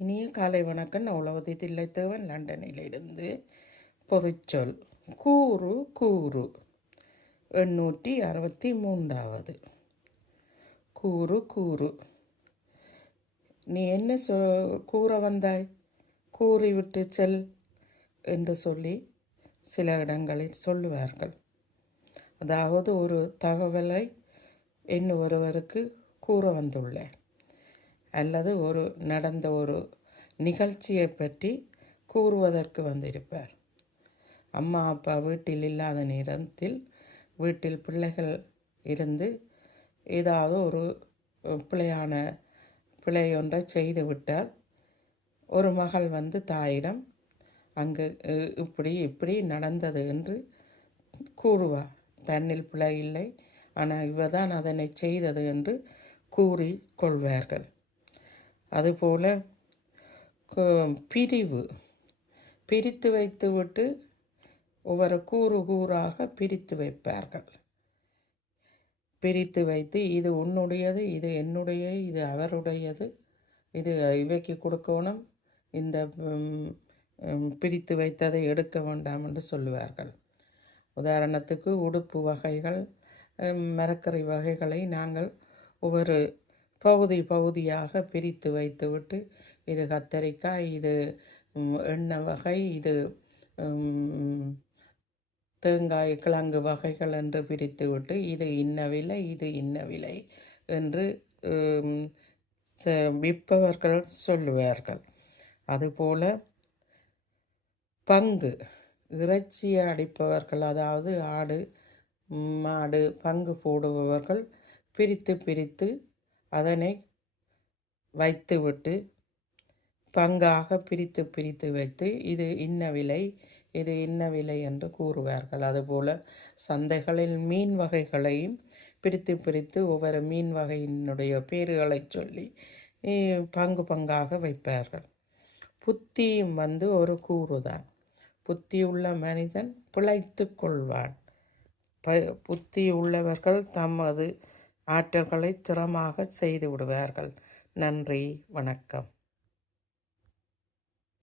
இனிய காலை வணக்கம். நான் உலகத்தை தில்லைத்தேவன் லண்டனிலிருந்து. பொதுச்சொல் கூறு கூறு 863. கூறு கூறு. நீ என்ன கூற வந்தாய், கூறிவிட்டு செல் என்று சொல்லி சில இடங்களில் சொல்லுவார்கள். அதாவது ஒரு தகவலை ஒருவருக்கு கூற வந்துள்ளேன் அல்லது நடந்த ஒரு நிகழ்ச்சியை பற்றி கூறுவதற்கு வந்திருப்பார். அம்மா அப்பா வீட்டில் இல்லாத நேரத்தில் வீட்டில் பிள்ளைகள் இருந்து ஏதாவது ஒரு பிழை ஒன்றை செய்து விட்டால் ஒரு மகள் வந்து தாயிடம் அங்கு இப்படி நடந்தது என்று கூறுவார். தன்னில் பிழை இல்லை, ஆனால் இவதான் அதனை செய்தது என்று கூறி கொள்வார்கள். அதுபோல் பிரித்து வைத்துவிட்டு ஒவ்வொரு கூறாக பிரித்து வைப்பார்கள். பிரித்து வைத்து இது உன்னுடையது, இது என்னுடைய, இது அவருடையது, இது இவைக்கு கொடுக்கணும், இந்த பிரித்து வைத்ததை எடுக்க வேண்டாம் என்று சொல்லுவார்கள். உதாரணத்துக்கு உடுப்பு வகைகள், மரக்கறி வகைகளை நாங்கள் ஒவ்வொரு பகுதியாக பிரித்து வைத்துவிட்டு இது கத்தரிக்காய், இது எண்ணெய் வகை, இது தேங்காய் கிழங்கு வகைகள் என்று பிரித்துவிட்டு இது இன்ன விலை, இது இன்ன விலை என்று விற்பவர்கள் சொல்லுவார்கள். அதுபோல் பங்கு இறைச்சியை அடிப்பவர்கள், அதாவது ஆடு மாடு பங்கு போடுபவர்கள் பிரித்து அதனை வைத்துவிட்டு பங்காக பிரித்து வைத்து இது இன்ன விலை, இது இன்ன விலை என்று கூறுவார்கள். அதுபோல் சந்தைகளில் மீன் வகைகளையும் பிரித்து ஒவ்வொரு மீன் வகையினுடைய பேர்களை சொல்லி பங்காக வைப்பார்கள். புத்தியும் ஒரு கூறுதான். புத்தியுள்ள மனிதன் பிழைத்து கொள்வான். புத்தி உள்ளவர்கள் தமது ஆற்றல்களை திறமாக செய்து விடுவார்கள். நன்றி, வணக்கம்.